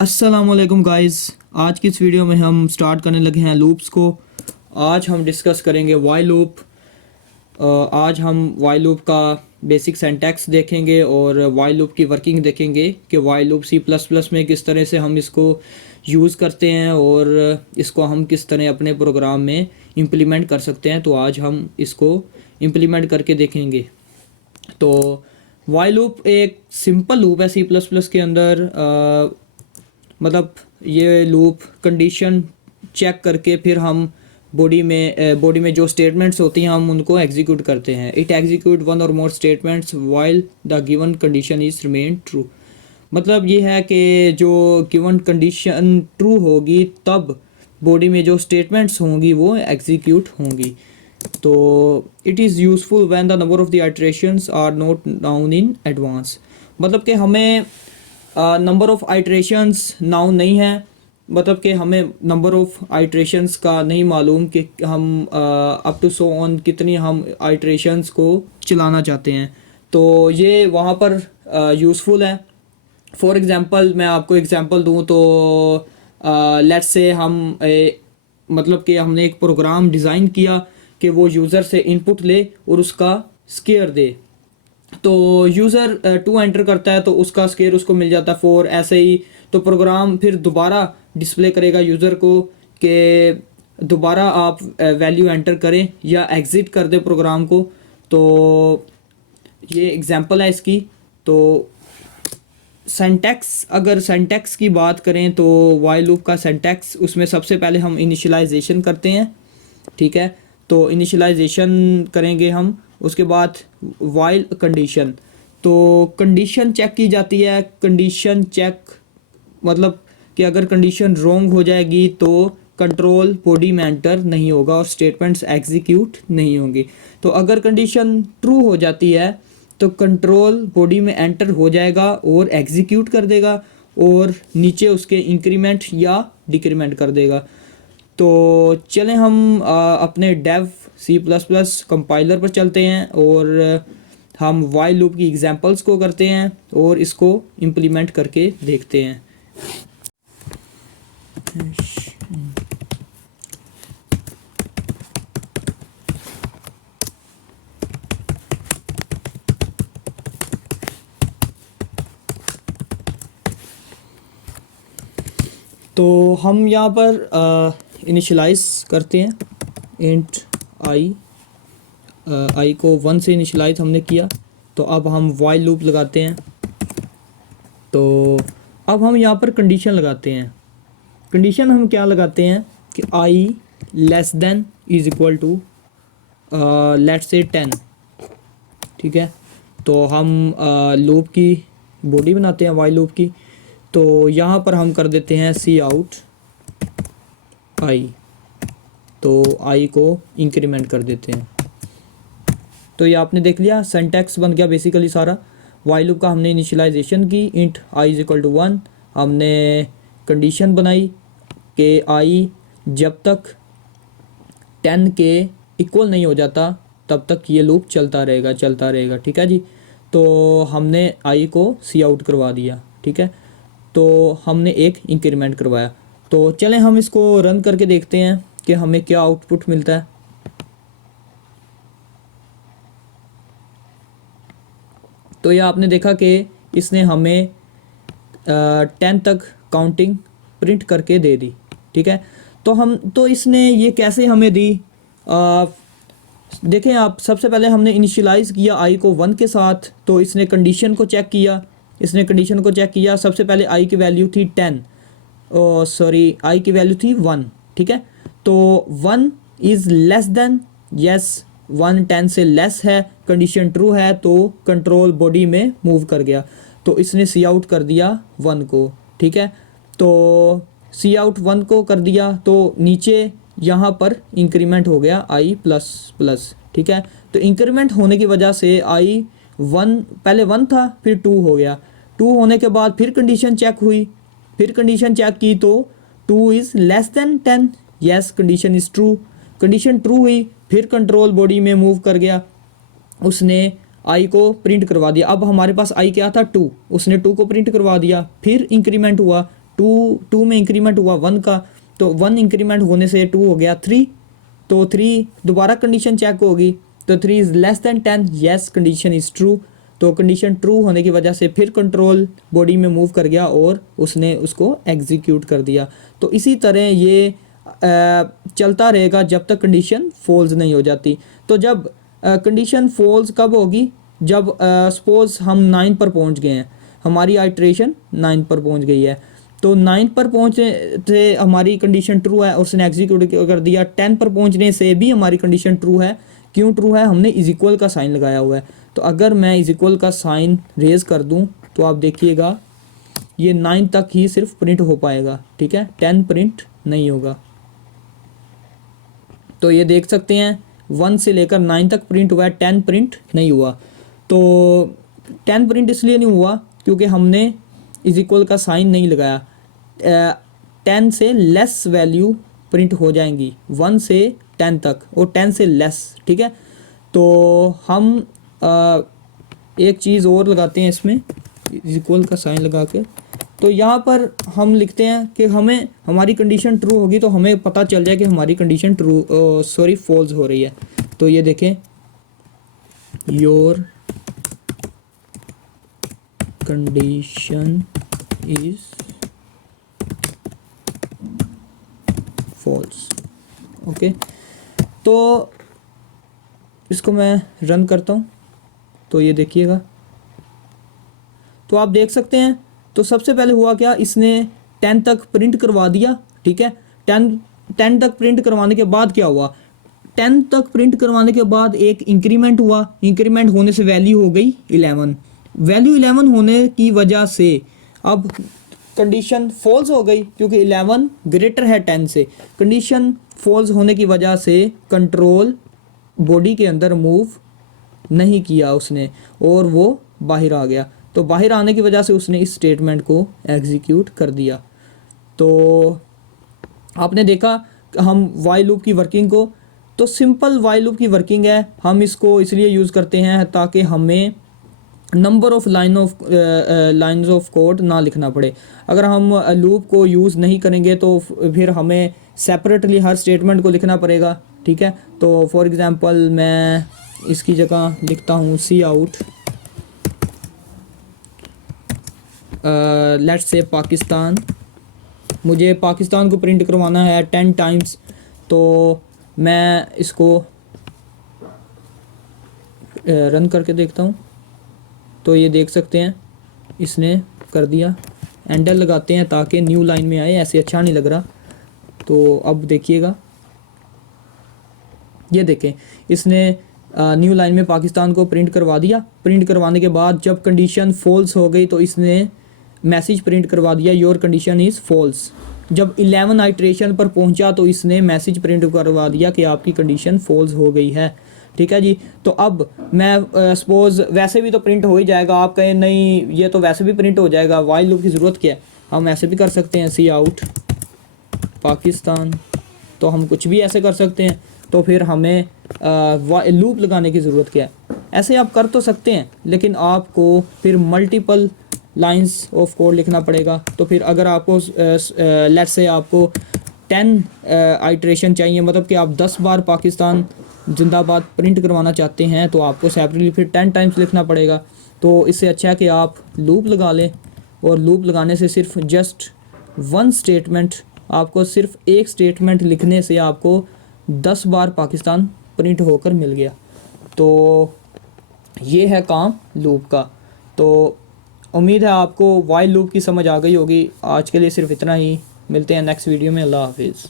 अस्सलामुअलैकुम गाइस। आज की इस वीडियो में हम स्टार्ट करने लगे हैं लूप्स को। आज हम डिस्कस करेंगे वाइल लूप। आज हम वाइल लूप का बेसिक सिंटैक्स देखेंगे और वाइल लूप की वर्किंग देखेंगे कि while loop C plus plus में किस तरह से हम इसको यूज़ करते हैं और इसको हम किस तरह अपने प्रोग्राम में इम्प्लीमेंट कर सकते हैं। तो आज हम इसको इम्प्लीमेंट करके देखेंगे। तो वाइल लूप एक सिंपल लूप है सी प्लस प्लस के अंदर। मतलब ये लूप कंडीशन चेक करके फिर हम बॉडी में जो स्टेटमेंट्स होती हैं हम उनको एग्जीक्यूट करते हैं। It execute one or more statements while the given condition is remain true. मतलब ये है कि जो गिवन कंडीशन ट्रू होगी तब बॉडी में जो स्टेटमेंट्स होंगी वो एग्जीक्यूट होंगी। तो it is useful when the number of the iterations are not down in advance. मतलब कि हमें नंबर ऑफ आइटरेशंस नाउन नहीं है, मतलब कि हमें नंबर ऑफ आइटरेशंस का नहीं मालूम कि हम अप टू सो ऑन कितनी हम आइटरेशंस को चलाना चाहते हैं। तो ये वहाँ पर यूज़फुल है। फॉर एग्ज़ाम्पल मैं आपको एग्ज़ाम्पल दूँ तो लेट्स से हम मतलब कि हमने एक प्रोग्राम डिज़ाइन किया कि वो यूज़र से इनपुट ले और उसका स्केयर दे। तो यूज़र 2 एंटर करता है तो उसका स्केयर उसको मिल जाता है 4। ऐसे ही तो प्रोग्राम फिर दोबारा डिस्प्ले करेगा यूज़र को कि दोबारा आप वैल्यू एंटर करें या एग्ज़िट कर दे प्रोग्राम को। तो ये एग्जांपल है इसकी। तो सिंटैक्स, अगर सिंटैक्स की बात करें तो वाइल लूप का सिंटैक्स, उसमें सबसे पहले हम इनिशियलाइजेशन करते हैं। ठीक है, तो इनिशियलाइजेशन करेंगे हम। उसके बाद वाइल कंडीशन, तो कंडीशन चेक की जाती है। कंडीशन चेक मतलब कि अगर कंडीशन रॉन्ग हो जाएगी तो कंट्रोल बॉडी में एंटर नहीं होगा और स्टेटमेंट्स एग्जीक्यूट नहीं होंगे। तो अगर कंडीशन ट्रू हो जाती है तो कंट्रोल बॉडी में एंटर हो जाएगा और एग्जीक्यूट कर देगा और नीचे उसके इंक्रीमेंट या डिक्रीमेंट कर देगा। तो चलें हम अपने Dev C plus plus compiler पर चलते हैं और हम वाइल लूप की एग्जांपल्स को करते हैं और इसको इम्प्लीमेंट करके देखते हैं। तो हम यहाँ पर इनिशलाइज करते हैं इंट आई को 1 से इनिशलाइज हमने किया। तो अब हम वाइल लूप लगाते हैं। तो अब हम यहाँ पर कंडीशन लगाते हैं। कंडीशन हम क्या लगाते हैं कि I less than is equal to let's say 10। ठीक है, तो हम लूप की बॉडी बनाते हैं वाइल लूप की। तो यहाँ पर हम कर देते हैं सी आउट आई, तो आई को इंक्रीमेंट कर देते हैं। तो ये आपने देख लिया, सिंटैक्स बन गया बेसिकली सारा। वाइल लूप का हमने इनिशियलाइजेशन की, int I is equal to 1। हमने कंडीशन बनाई कि आई जब तक 10 के इक्वल नहीं हो जाता तब तक ये लूप चलता रहेगा। ठीक है जी। तो हमने आई को सी आउट करवा दिया। ठीक है, तो हमने एक इंक्रीमेंट करवाया। तो चलें हम इसको रन करके देखते हैं कि हमें क्या आउटपुट मिलता है। तो ये आपने देखा कि इसने हमें 10 तक काउंटिंग प्रिंट करके दे दी। ठीक है, तो इसने ये कैसे हमें दी, देखें आप। सबसे पहले हमने इनिशियलाइज़ किया आई को 1 के साथ, तो इसने कंडीशन को चेक किया। सबसे पहले आई की वैल्यू थी 10, आई की वैल्यू थी 1। ठीक है, तो 1 इज़ लेस देन, यस 1 10 से लेस है, कंडीशन ट्रू है, तो कंट्रोल बॉडी में मूव कर गया। तो इसने सी आउट कर दिया 1 को। ठीक है, तो सी आउट 1 को कर दिया तो नीचे यहाँ पर इंक्रीमेंट हो गया आई प्लस प्लस। ठीक है, तो इंक्रीमेंट होने की वजह से आई 1, पहले 1 था फिर 2 हो गया। 2 होने के बाद फिर कंडीशन चेक हुई, फिर कंडीशन चेक की तो 2 is less than 10, yes condition is true. Condition true हुई, फिर कंट्रोल बॉडी में मूव कर गया, उसने आई को प्रिंट करवा दिया। अब हमारे पास आई क्या था 2, उसने 2 को प्रिंट करवा दिया। फिर इंक्रीमेंट हुआ टू में इंक्रीमेंट हुआ 1 का, तो 1 इंक्रीमेंट होने से 2 हो गया 3, तो 3 दोबारा कंडीशन चेक होगी, तो 3 is less than 10, yes condition is true. तो कंडीशन ट्रू होने की वजह से फिर कंट्रोल बॉडी में मूव कर गया और उसने उसको एग्जीक्यूट कर दिया। तो इसी तरह ये चलता रहेगा जब तक कंडीशन फॉल्स नहीं हो जाती। तो जब कंडीशन फॉल्स कब होगी, जब सपोज हम 9 पर पहुंच गए हैं, हमारी आइट्रेशन 9 पर पहुंच गई है, तो 9 पर पहुंचने से हमारी कंडीशन ट्रू है, उसने एग्जीक्यूट कर दिया। 10 पर पहुंचने से भी हमारी कंडीशन ट्रू है। क्यों ट्रू है? हमने इज इक्वल का साइन लगाया हुआ है। तो अगर मैं इज इक्वल का साइन रेज कर दूं तो आप देखिएगा ये 9 तक ही सिर्फ प्रिंट हो पाएगा, ठीक है, 10 प्रिंट नहीं होगा। तो ये देख सकते हैं 1 से लेकर 9 तक प्रिंट हुआ है, 10 प्रिंट नहीं हुआ। तो 10 प्रिंट इसलिए नहीं हुआ क्योंकि हमने इज इक्वल का साइन नहीं लगाया। 10 से लेस वैल्यू प्रिंट हो जाएंगी 1 से 10 तक और 10 से लेस, ठीक है। तो हम एक चीज़ और लगाते हैं इसमें, इज इक्वल का साइन लगा के, तो यहाँ पर हम लिखते हैं कि हमें हमारी कंडीशन ट्रू होगी तो हमें पता चल जाए कि हमारी कंडीशन फॉल्स हो रही है। तो ये देखें, your condition is false. Okay, तो इसको मैं रन करता हूँ, तो ये देखिएगा, तो आप देख सकते हैं। तो सबसे पहले हुआ क्या, इसने 10 तक प्रिंट करवा दिया, ठीक है। 10 तक प्रिंट करवाने के बाद क्या हुआ, 10 तक प्रिंट करवाने के बाद एक इंक्रीमेंट हुआ, इंक्रीमेंट होने से वैल्यू हो गई 11। वैल्यू 11 होने की वजह से अब कंडीशन फॉल्स हो गई क्योंकि 11 ग्रेटर है 10 से। कंडीशन फॉल्स होने की वजह से कंट्रोल बॉडी के अंदर मूव नहीं किया उसने और वो बाहर आ गया। तो बाहर आने की वजह से उसने इस स्टेटमेंट को एग्जीक्यूट कर दिया। तो आपने देखा हम वाइल लूप की वर्किंग को, तो सिंपल वाइल लूप की वर्किंग है, हम इसको इसलिए यूज़ करते हैं ताकि हमें number of lines of code ना लिखना पड़े। अगर हम लूप को यूज़ नहीं करेंगे तो फिर हमें सेपरेटली हर स्टेटमेंट को लिखना पड़ेगा, ठीक है। तो फॉर एग्ज़ाम्पल मैं इसकी जगह लिखता हूँ सी आउट लेट्स से पाकिस्तान। मुझे पाकिस्तान को प्रिंट करवाना है 10 टाइम्स, तो मैं इसको रन करके देखता हूँ। तो ये देख सकते हैं इसने कर दिया। एंटर लगाते हैं ताकि न्यू लाइन में आए, ऐसे अच्छा नहीं लग रहा। तो अब देखिएगा, ये देखें इसने न्यू लाइन में पाकिस्तान को प्रिंट करवा दिया। प्रिंट करवाने के बाद जब कंडीशन फॉल्स हो गई तो इसने मैसेज प्रिंट करवा दिया, योर कंडीशन इज़ फॉल्स। जब 11 आइट्रेशन पर पहुंचा तो इसने मैसेज प्रिंट करवा दिया कि आपकी कंडीशन फॉल्स हो गई है, ठीक है जी। तो अब मैं सपोज़ वैसे भी तो प्रिंट हो ही जाएगा, आप कहें नहीं ये तो वैसे भी प्रिंट हो जाएगा, वाइल लूप की ज़रूरत क्या है, हम ऐसे भी कर सकते हैं सी आउट पाकिस्तान। तो हम कुछ भी ऐसे कर सकते हैं, तो फिर हमें लूप लगाने की ज़रूरत क्या है। ऐसे आप कर तो सकते हैं लेकिन आपको फिर मल्टीपल लाइंस ऑफ कोड लिखना पड़ेगा। तो फिर अगर आपको लेट्स से आपको 10 आइट्रेशन चाहिए, मतलब कि आप 10 बार पाकिस्तान जिंदाबाद प्रिंट करवाना चाहते हैं, तो आपको सेपरेटली फिर 10 टाइम्स लिखना पड़ेगा। तो इससे अच्छा है कि आप लूप लगा लें, और लूप लगाने से सिर्फ जस्ट 1 स्टेटमेंट, आपको सिर्फ एक स्टेटमेंट लिखने से आपको 10 बार पाकिस्तान प्रिंट होकर मिल गया। तो ये है काम लूप का। तो उम्मीद है आपको वाइल लूप की समझ आ गई होगी। आज के लिए सिर्फ इतना ही, मिलते हैं नेक्स्ट वीडियो में। अल्लाह हाफिज़।